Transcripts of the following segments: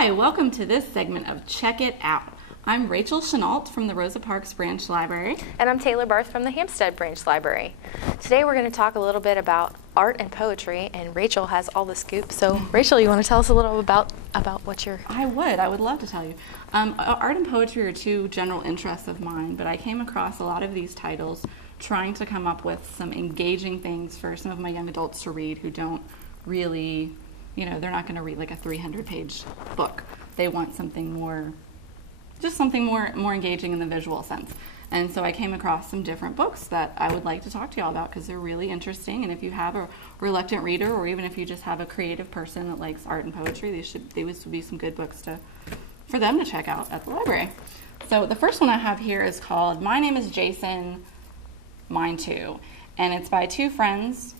Hi, welcome to this segment of Check It Out. I'm Rachel Chenault from the Rosa Parks Branch Library. And I'm Taylor Barth from the Hampstead Branch Library. Today we're going to talk a little bit about art and poetry, and Rachel has all the scoop. So Rachel, you want to tell us a little about what you're... I would love to tell you. Art and poetry are two general interests of mine, but I came across a lot of these titles trying to come up with some engaging things for some of my young adults to read who don't really, they're not going to read like a 300-page book. They want something more, just something more engaging in the visual sense. And so I came across some different books that I would like to talk to y'all about because they're really interesting. And if you have a reluctant reader, or even if you just have a creative person that likes art and poetry, they would be some good books for them to check out at the library. So the first one I have here is called My Name is Jason, Mine Too. And it's by two friends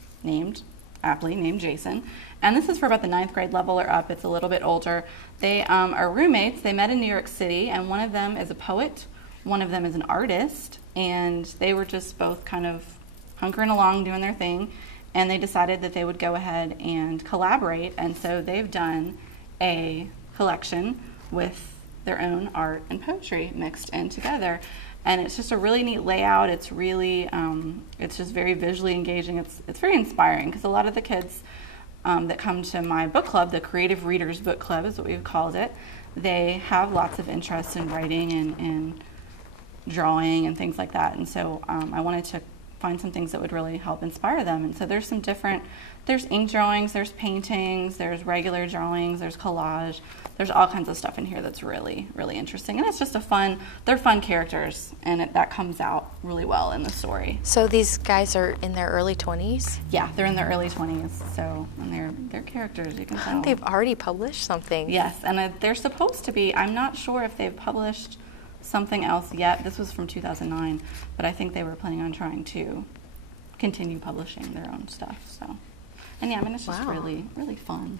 aptly named Jason. And this is for about the 9th grade level or up. It's a little bit older. They are roommates. They met in New York City, and one of them is a poet, one of them is an artist, and they were just both kind of hunkering along doing their thing, and they decided that they would go ahead and collaborate, and so they've done a collection with their own art and poetry mixed in together. And it's just a really neat layout. It's really, it's just very visually engaging. It's very inspiring because a lot of the kids that come to my book club, the Creative Readers Book Club is what we've called it, they have lots of interest in writing and drawing and things like that. And so I wanted to find some things that would really help inspire them. And so there's there's ink drawings, there's paintings, there's regular drawings, there's collage. There's all kinds of stuff in here that's really, really interesting. And it's just they're fun characters, and that comes out really well in the story. So these guys are in their early 20s? Yeah, they're in their early 20s, and they're characters, you can tell. They've already published something. Yes, and they're supposed to be. I'm not sure if they've published something else yet. This was from 2009, but I think they were planning on trying to continue publishing their own stuff. So, and yeah, it's just really, really fun.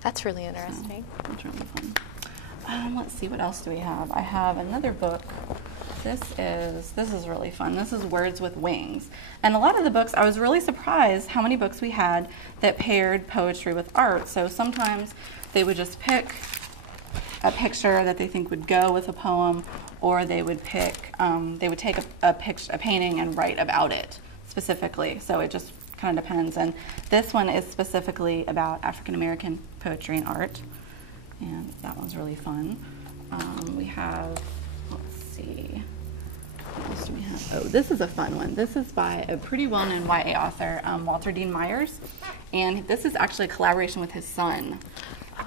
That's really interesting. So, it's really fun. Let's see, what else do we have? I have another book. This is really fun. This is Words with Wings. And a lot of the books, I was really surprised how many books we had that paired poetry with art. So sometimes they would just pick a picture that they think would go with a poem, or they would take a painting and write about it specifically. So it just kind of depends. And this one is specifically about African American poetry and art, and that one's really fun. We have, let's see, what else do we have? Oh, this is a fun one. This is by a pretty well-known YA author, Walter Dean Myers, and this is actually a collaboration with his son,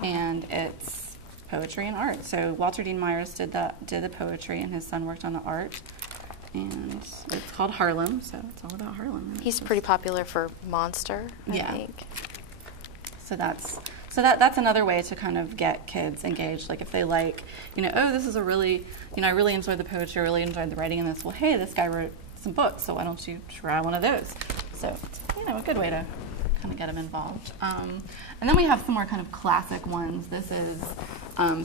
and it's poetry and art. So Walter Dean Myers did the poetry, and his son worked on the art. And it's called Harlem, so it's all about Harlem. He's pretty popular for Monster, I think. So that's another way to kind of get kids engaged. Like if they like, this is a really, I really enjoyed the poetry, I really enjoyed the writing in this. Well, hey, this guy wrote some books, so why don't you try one of those? So it's, a good way to kind of get them involved. And then we have some more kind of classic ones. This is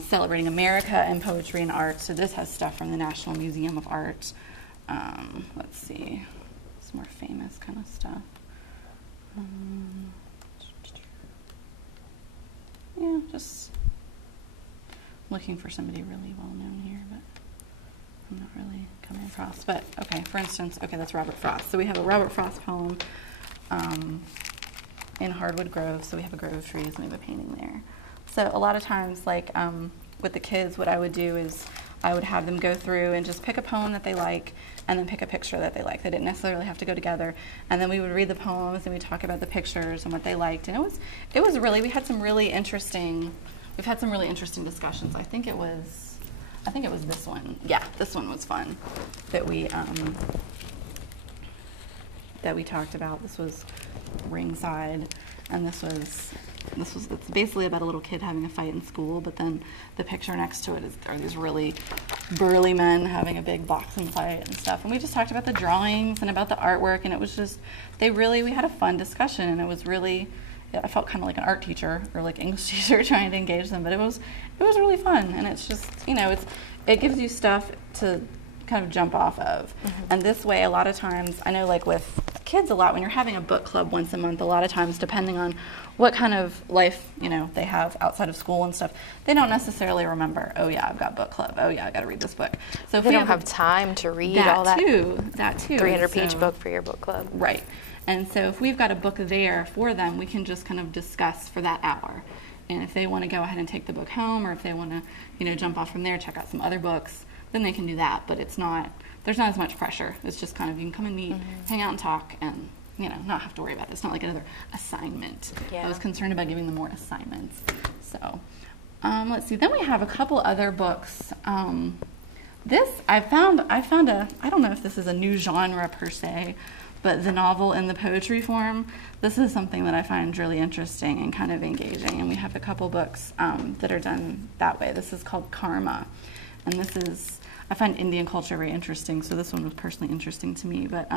Celebrating America and Poetry and Art. So this has stuff from the National Museum of Art. Let's see, some more famous kind of stuff. Just looking for somebody really well known here, but I'm not really coming across. But okay, for instance, that's Robert Frost. So we have a Robert Frost poem in Hardwood Grove. So we have a grove of trees and we have a painting there. So a lot of times, like with the kids, what I would do is I would have them go through and just pick a poem that they like and then pick a picture that they like. They didn't necessarily have to go together. And then we would read the poems and we'd talk about the pictures and what they liked. And it was really, we've had some really interesting discussions. I think it was this one. Yeah, this one was fun that we talked about. This was Ringside, and it's basically about a little kid having a fight in school, but then the picture next to it are these really burly men having a big boxing fight and stuff. And we just talked about the drawings and about the artwork, and it was just, we had a fun discussion, and it was really, I felt kind of like an art teacher or like English teacher trying to engage them, but it was really fun. And it's just, it gives you stuff to kind of jump off of. Mm-hmm. And this way, a lot of times, I know like with kids a lot when you're having a book club once a month. A lot of times, depending on what kind of life they have outside of school and stuff, they don't necessarily remember. Oh yeah, I've got book club. Oh yeah, I got to read this book. So if they don't have time to read all that. That too. 300-page book for your book club. Right. And so if we've got a book there for them, we can just kind of discuss for that hour. And if they want to go ahead and take the book home, or if they want to, jump off from there, check out some other books, then they can do that. But there's not as much pressure. It's just kind of, you can come and meet, hang out and talk, and, not have to worry about it. It's not like another assignment. Yeah. I was concerned about giving them more assignments. So, let's see. Then we have a couple other books. This, I found I don't know if this is a new genre per se, but the novel in the poetry form, this is something that I find really interesting and kind of engaging. And we have a couple books that are done that way. This is called Karma. And this is, I find Indian culture very interesting, so this one was personally interesting to me. But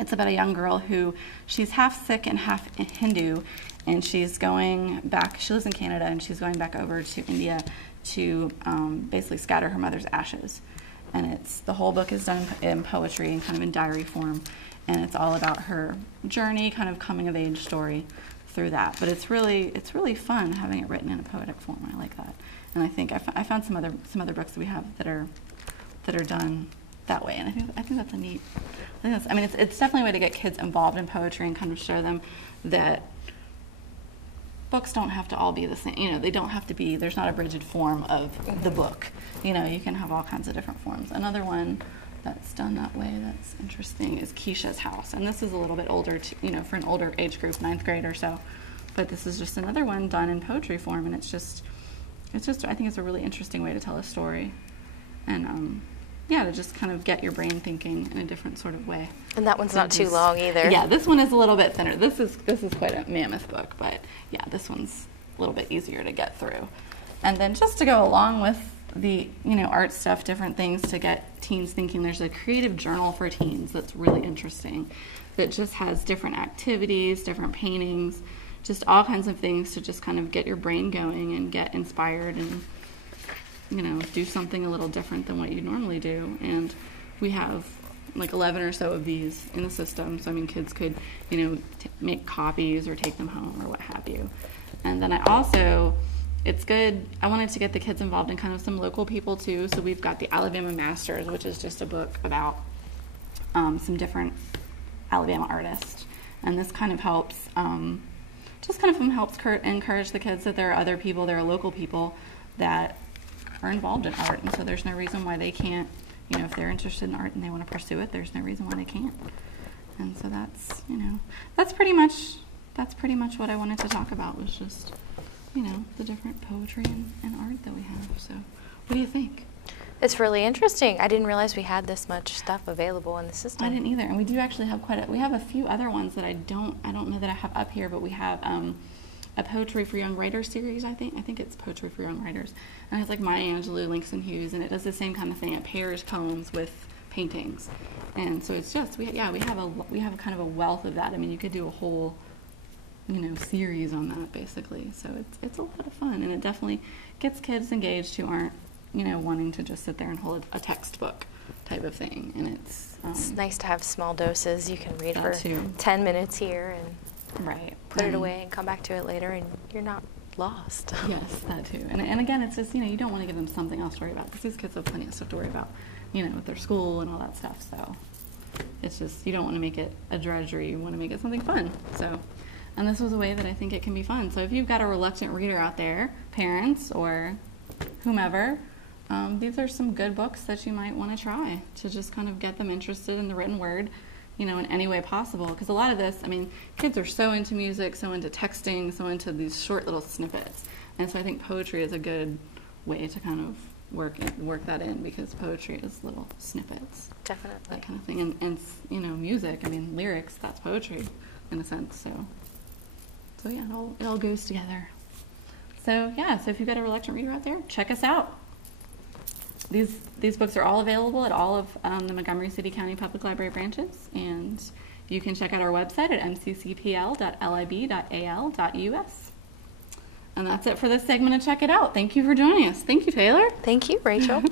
it's about a young girl who, she's half Sikh and half Hindu, and she's going back, she lives in Canada, and she's going back over to India to basically scatter her mother's ashes. And the whole book is done in poetry and kind of in diary form. And it's all about her journey, kind of coming of age story through that. But it's really fun having it written in a poetic form. I like that. And I think I found some other books that we have that are done that way. And I think that's a neat. It's definitely a way to get kids involved in poetry and kind of show them that books don't have to all be the same. They don't have to be. There's not a rigid form of the book. You can have all kinds of different forms. Another one that's done that way that's interesting is Keishas House, and this is a little bit older, for an older age group, 9th grade or so. But this is just another one done in poetry form, and it's just I think it's a really interesting way to tell a story, and to just kind of get your brain thinking in a different sort of way. And that one's not too long either. Yeah, this one is a little bit thinner. This is quite a mammoth book, but yeah, this one's a little bit easier to get through. And then just to go along with the art stuff, different things to get teens thinking, there's a creative journal for teens that's really interesting, that just has different activities, different paintings, just all kinds of things to just kind of get your brain going and get inspired and do something a little different than what you normally do. And we have like 11 or so of these in the system, so kids could make copies or take them home or what have you. And then it's good. I wanted to get the kids involved in kind of some local people too. So we've got the Alabama Masters, which is just a book about some different Alabama artists. And this kind of helps, encourage the kids that there are other people, there are local people that are involved in art. And so there's no reason why they can't, if they're interested in art and they want to pursue it, there's no reason why they can't. And so that's pretty much what I wanted to talk about, was just the different poetry and art that we have. So what do you think? It's really interesting. I didn't realize we had this much stuff available in the system. I didn't either. And we do actually have we have a few other ones that I don't know that I have up here, but we have a Poetry for Young Writers series, I think it's Poetry for Young Writers. And it's like Maya Angelou, Langston Hughes, and it does the same kind of thing. It pairs poems with paintings. And so it's just, we have kind of a wealth of that. You could do a whole series on that, basically. So it's a lot of fun, and it definitely gets kids engaged who aren't, wanting to just sit there and hold a textbook type of thing. And it's nice to have small doses. You can read for 10 minutes here and put it away and come back to it later, and you're not lost. Yes, that too. And again, it's just, you don't want to give them something else to worry about, because these kids have plenty of stuff to worry about, with their school and all that stuff. So it's just, you don't want to make it a drudgery. You want to make it something fun. So. And this was a way that I think it can be fun. So if you've got a reluctant reader out there, parents or whomever, these are some good books that you might want to try to just kind of get them interested in the written word, in any way possible. Because a lot of this, kids are so into music, so into texting, so into these short little snippets. And so I think poetry is a good way to kind of work that in, because poetry is little snippets. Definitely. That kind of thing. And music, lyrics, that's poetry in a sense. So yeah, it all goes together. So if you've got a reluctant reader out there, check us out. These books are all available at all of the Montgomery City County Public Library branches, and you can check out our website at mccpl.lib.al.us. And that's it for this segment of Check It Out. Thank you for joining us. Thank you, Taylor. Thank you, Rachel.